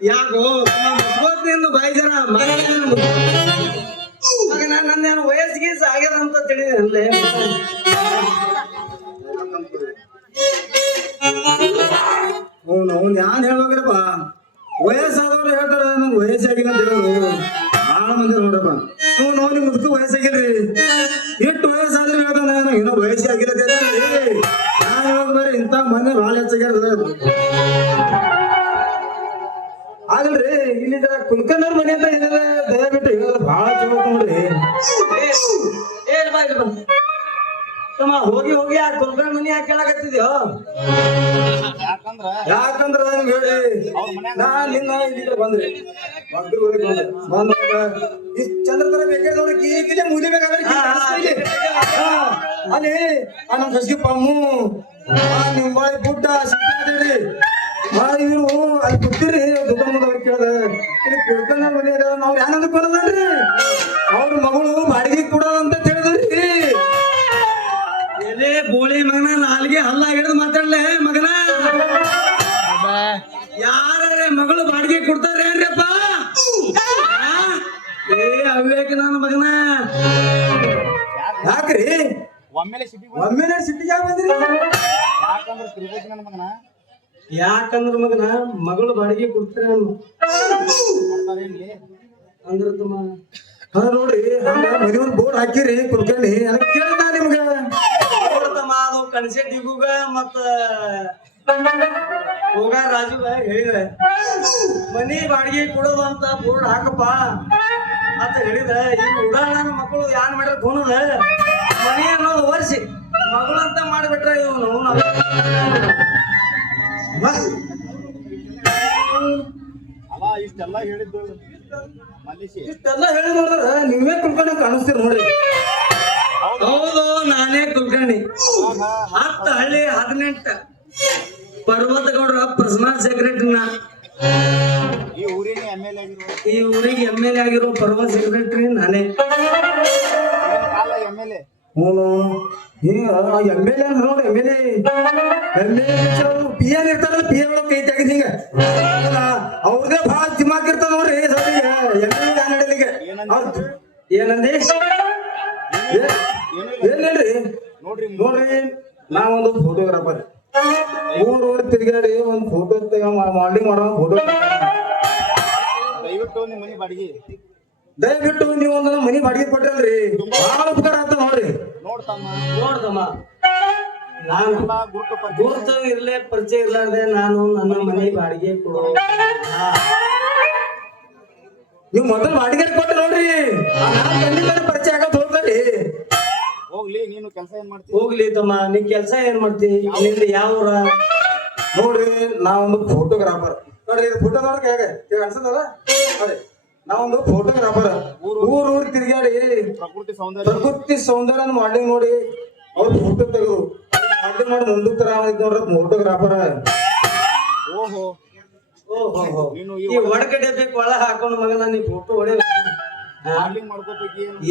ಯಾಕೋ ಮುಚ್ಕೋತೀನಿ ಬಾಯಿ ಜನ ಮಗನ ನಂದೇನು ವಯಸ್ಸಿಗೆ ಆಗ್ಯದ ಅಂತ ತಿಳಿದಲ್ಲೇ ಅವ್ನು ಯಾನ್ ಹೇಳ್ಬೇಕ್ರಪ್ಪ ವಯಸ್ಸಾದವ್ರು ಹೇಳ್ತಾರ ನಂಗೆ ವಯಸ್ಸಾಗಿಲ್ಲ ಅಂತ ಹೇಳೋರು ಭಾಳ ಮಂದಿ ನೋಡ್ರಪ್ಪ ನಾವು ನಿಮ್ ಮುದುಕು ವಯಸ್ಸಾಗಿಲ್ರಿ ಎಷ್ಟು ವಯಸ್ಸಾದ್ರೆ ಹೇಳ್ತಾನೆ ಏನೋ ವಯಸ್ಸಾಗಿಲ್ಲ ನಾನು ಹೇಳೋದು ಬೇರೆ ಇಂಥ ಮಂದಿ ಭಾಳ ಹೆಚ್ಚಾಗ್ಯಾರ ಆಗಲ್ರಿ ಇಲ್ಲಿ ಕುಲ್ಕರ್ನವ್ರ ಮನೆ ಅಂತ ಏನಾರ ದಯವಿಟ್ಟು ಹೇಳೋದು ಭಾಳ ಚಲೋ ನೋಡ್ರಿ ತಮ್ಮ ಹೋಗಿ ಹೋಗಿ ಆ ಕುಲ್ಕರ್ನ ಮನೆ ಯಾಕೆ ಕೇಳಾಕತ್ತಿದ್ಯೋ ಯಾಕಂದ್ರ ಹೇಳಿ ನಾನ್ ನಿನ್ನ ಇಲ್ಲಿಗೆ ಬಂದ್ರಿ ಮಕ್ಕಳು ಬಂದಾಗ ಇಷ್ಟ ಚಂದ್ರ ತರ ಬೇಕಾದ್ರೆ ನೋಡಿ ಕೀಕಿಲೆ ಮುದಿ ಬೇಕಾದ್ರೆ ಅಲ್ಲಿ ಆ ನಮ್ ಸಸಿ ಪಮ್ಮು ನಿಮ್ ಬಾಯಿ ಬುಡ್ಡ ಸಿಕ್ಕಾಡಿ ಇವ್ರು ಅಲ್ಲಿ ಕೂತಿರಿ ದುಕಾನ್ ಮುಂದೆ ಅವ್ರು ಕೇಳ್ದ ಇಲ್ಲಿ ಕುಲ್ಕರ್ನ ಮನೆ ನಾವ್ ಏನಂತ ಕೊಡೋದಲ್ರಿ ಅವ್ರ ಮಗಳು ಬಾಡಿಗೆ ಕೊಡೋದಂತ ಹೇಳಿದ್ರಿ ಎಲೆ ಬೋಳಿ ಮಗನ ನಾಲ್ಗೆ ಹಲ್ಲ ಹಿಡಿದು ಮಾತಾಡ್ಲೆ ಮಗನ ಯಾರೇ ಮಗಳು ಬಾಡಿಗೆ ಕೊಡ್ತಾರೆ ಏನ್ರಿಪ್ಪ ಏ ಅವ್ಯಾಕೆ ನನ್ನ ಮಗನ ಯಾಕ್ರಿ ಒಮ್ಮೆಲೆ ಸಿಟ್ಟಿಗೆ ಯಾಕೆ ಬಂದ್ರಿ ಯಾಕಂದ್ರ ಮಗನ ಮಗಳು ಬಾಡಿಗೆ ಕೊಡ್ತಾರೆ ಅಂದ್ರ ತಮ್ಮ ಅದ ನೋಡ್ರಿ ಮದುವೆ ಬೋರ್ಡ್ ಹಾಕಿರಿ ಕುಲ್ಕರ್ಣಿ ಅದಕ್ಕೆ ಕೇಳ್ದ ನಿಮ್ಗ ನೋಡ್ತಮ್ಮ ಅದು ಕಣಸೆಟ್ಟಿಗೂಗ ಮತ್ತ ಹೋಗ ರಾಜುಗ ಹೇಳಿದ್ರೆ ಮನಿ ಬಾಡಿಗೆ ಕೊಡೋದು ಅಂತ ಬೋರ್ಡ್ ಹಾಕಪ್ಪ ಅಂತ ಹೇಳಿದ ಈ ಉಡಾಳನ ಮಕ್ಕಳು ಯಾನ್ ಮಾಡ್ರ ಗೋಣದ ಮನಿ ಅನ್ನೋದು ವರ್ಷಿ ಮಗಳು ಅಂತ ಮಾಡಿಬಿಟ್ರ ಇವನು ಇಷ್ಟೆಲ್ಲ ಹೇಳಿದ್ದು ಇಷ್ಟೆಲ್ಲ ಹೇಳಿ ನೋಡ್ರ ನೀವೇ ಕುಲ್ಕರ್ಣಿ ಕಾಣಿಸ್ತೀರಿ ನೋಡ್ರಿ ಹೌದು ನಾನೇ ಕುಲ್ಕರ್ಣಿ 10 ಹಳ್ಳಿ 18 ಪರ್ವತಗೌಡ್ರ ಪರ್ಸನಲ್ ಸೆಕ್ರೆಟರಿ ನಾ ಈ ಊರಿಗೆ ಎಮ್.ಎಲ್.ಎ ಆಗಿರೋ ಪರ್ವತ ಸೆಕ್ರೆಟರಿ ನಾನೇ ಎಮ್.ಎಲ್.ಎ ನೋಡಿ ಎಮ್.ಎಲ್.ಎ ಪಿ ಎನ್ ಇರ್ತಾರಲ್ಲ ಪಿ ಎನ್ ಕೈ ತೆಗೆದ ಹಿಂಗ ಅವ್ರದೇ ಭಾಳ ದಿಮಾಕ್ ಇರ್ತಾವ ನೋಡ್ರಿ ಎಮ್.ಎಲ್.ಎ ನಡಲಿಗೆ ಏನಂದಿ ಏನ್ರಿ ನೋಡ್ರಿ ನಾವೊಂದು ಫೋಟೋಗ್ರಾಫರ್ ಊರೂರು ತಿರುಗಾಡಿ ಒಂದು ಫೋಟೋ ಮಾಡಿ ಮಾಡೋ ಫೋಟೋ ದಯವಿಟ್ಟು ನೀವು ಒಂದು ಮನಿ ಬಾಡಿಗೆ ಕೊಟ್ಟಿರಲ್ರಿ ಬಹಳ ಉಪಕಾರ ಆಗ್ತ ನೋಡ್ರಿ ನೋಡ್ತಮ್ಮ ನಾನು ಗುರುತು ಇರ್ಲೇ ಪರಿಚಯ ಇರ್ಲಾರ್ದೆ ನಾನು ನನ್ನ ಮನೆ ಬಾಡಿಗೆ ಕೊಡೋ ನೀವು ಮೊದಲು ಬಾಡಿಗೆ ಕೊಟ್ಟು ನೋಡ್ರಿ ಪರಿಚಯ ಆಗತ್ ಹೋಗ್ತಾರಿ ಹೋಗ್ಲಿ ನೀನು ಕೆಲಸ ಏನ್ ಮಾಡ್ತಿ ಹೋಗ್ಲಿ ತಮ್ಮ ನೀ ಕೆಲಸ ಏನ್ ಮಾಡ್ತಿ ನಿಂದ ಯಾವ ಊರ ನೋಡ್ರಿ ನಾವೊಂದು ಫೋಟೋಗ್ರಾಫರ್ ನೋಡ್ರಿ ಇದು ಫೋಟೋ ನೋಡಕ್ ಹೇಗೆ ಅನ್ಸದಲ್ಲ ನೋಡಿ ನಾವೊಂದು ಫೋಟೋಗ್ರಾಫರ್ ಊರು ತಿರುಗಾಡಿ ಪ್ರಕೃತಿ ಸೌಂದರ್ಯ ಮಾಡ್ಲಿಂಗ್ ನೋಡಿ ಅವ್ರು ಫೋಟೋ ತೆಗೆದು ಮಾಡ್ಲಿಂಗ್ ಮಾಡಿ ಮುಂದಕ್ಕೆ ನೋಡ್ರ ಫೋಟೋಗ್ರಾಫರ್ ಓಹೋ ಓಹೋ ಈ ಒಳಗಡೆ ಬೇಕು ಒಳ ಹಾಕೊಂಡು ಮಗನ ನೀ ಫೋಟೋ ಹೊಡೆ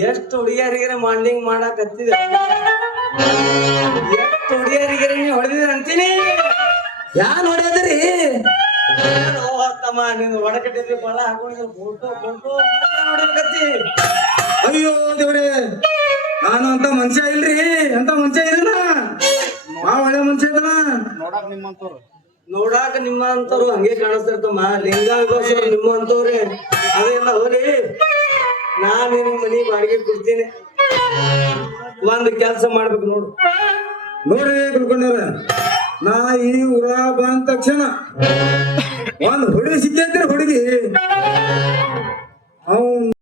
ಎಷ್ಟು ಹುಡುಗಿಯರಿಗೆ ಮಾಡ್ಲಿಂಗ್ ಮಾಡಕತ್ತಿದ ಎಷ್ಟು ಹುಡುಗಿಯರಿಗೆ ನೀವು ಹೊಡೆದಿದ್ರ ಅಂತೀನಿ ಯಾರು ಹೊಡೆದ್ರಿ ತಮ್ಮ ನೀನು ಒಳಗಡೆ ಒಳ ಹಾಕೊಂಡು ಫೋಟೋ ಫೋಟೋ ಹೊಡಿಬೇಕತ್ತಿ ಅಯ್ಯೋ ದೇವ್ರೆ ನಾನು ಅಂತ ಮನುಷ್ಯ ಇಲ್ರಿ ಅಂತ ಮನುಷ್ಯ ಇದನ ಬಾ ಒಳ್ಳೆ ಮನುಷ್ಯ ಇದನ ನೋಡಾಕ ನಿಮ್ಮ ಅಂತವ್ರು ಹಂಗೆ ಕಾಣಿಸ್ತಿರ್ತಮ್ಮ ಲಿಂಗ ವಿಭಾಗ ನಿಮ್ಮ ಅಂತವ್ರಿ ಅದೆಲ್ಲ ಹೋಗಿ ನಾನು ನಿನ್ ಮನಿ ಬಾಡಿಗೆ ಕೊಡ್ತೀನಿ ಒಂದ್ ಕೆಲಸ ಮಾಡ್ಬೇಕು ನೋಡ್ರಿ ಕುಲ್ಕರ್ಣಿಯವ್ರ ನಾ ಈ ಊರ ಬಂದ ತಕ್ಷಣ ಒಂದ್ ಹುಡುಗಿ ಸಿಕ್ಕೈತ್ರಿ ಹುಡುಗಿ